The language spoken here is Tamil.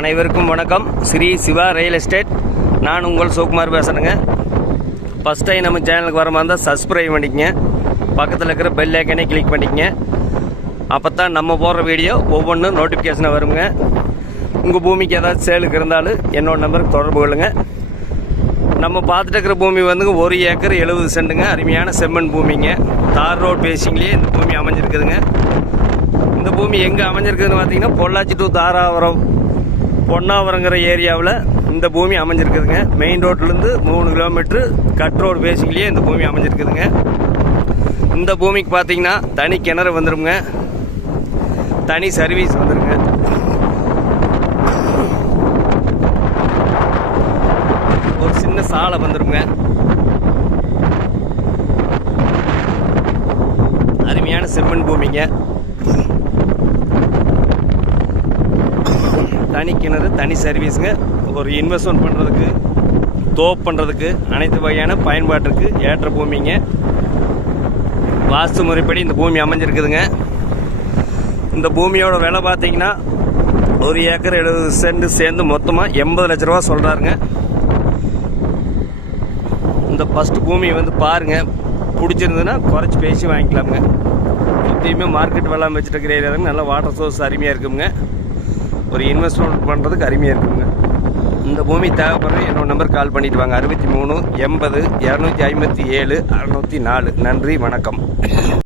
அனைவருக்கும் வணக்கம். Shri Siva real estate. நான் உங்கள் சிவகுமார் பேசுகிறேங்க. ஃபஸ்ட் டைம் நம்ம சேனலுக்கு வர மாதிரி இருந்தால் சப்ஸ்கிரைப் பண்ணிக்கங்க. பக்கத்தில் இருக்கிற பெல் ஐக்கனே கிளிக் பண்ணிக்கங்க. அப்போ தான் நம்ம போடுற வீடியோ ஒவ்வொன்றும் நோட்டிஃபிகேஷனாக வருங்க. உங்கள் பூமிக்கு ஏதாவது சேலுக்கு இருந்தாலும் என்னோட நம்பருக்கு தொடர்பு கொள்ளுங்க. நம்ம பார்த்துட்டு இருக்கிற பூமி வந்து 1 ஏக்கர் 70 சென்ட்டுங்க. அருமையான செம்மண் பூமிங்க. தார் ரோட் பேசிங்லேயே இந்த பூமி அமைஞ்சிருக்குதுங்க. இந்த பூமி எங்கே அமைஞ்சிருக்குதுன்னு பார்த்தீங்கன்னா பொள்ளாச்சி டு தாராபுரம் பொன்னாவரங்கிற ஏரியாவில் இந்த பூமி அமைஞ்சிருக்குதுங்க. மெயின் ரோட்லேருந்து 3 கிலோமீட்ரு கட் ரோடு பேசிங்லேயே இந்த பூமி அமைஞ்சிருக்குதுங்க. இந்த பூமிக்கு பார்த்தீங்கன்னா தனி கிணறு வந்துடுங்க, தனி சர்வீஸ் வந்துடுங்க. ஒரு சின்ன சாலை வந்துடுங்க. அருமையான செம்மண் பூமிங்க. தனி கிணறு, தனி சர்வீஸுங்க. ஒரு இன்வெஸ்ட்மெண்ட் பண்ணுறதுக்கு, தோப் பண்ணுறதுக்கு, அனைத்து வகையான பயன்பாட்டுக்கு ஏற்ற பூமிங்க. வாஸ்து முறைப்படி இந்த பூமி அமைஞ்சிருக்குதுங்க. இந்த பூமியோட விலை பார்த்தீங்கன்னா 1 ஏக்கர் 70 சென்ட் சேர்ந்து மொத்தமாக 80 லட்ச ரூபா சொல்கிறாருங்க. இந்த ஃபஸ்ட்டு பூமியை வந்து பாருங்கள், பிடிச்சிருந்ததுன்னா குறைச்சி பேசி வாங்கிக்கலாமுங்க. சுற்றியுமே மார்க்கெட் வெள்ளாமல் வச்சுட்டு இருக்கிற ஏரியாவுக்கு நல்ல வாட்டர் சோர்ஸ் அருமையாக இருக்குங்க. ஒரு இன்வெஸ்ட்மெண்ட் பண்ணுறதுக்கு அருமையாக இருக்குங்க. இந்த பூமி தேவைப்படுற என்னோட நம்பர் கால் பண்ணிட்டு வாங்க. 63 80 257 604. நன்றி, வணக்கம்.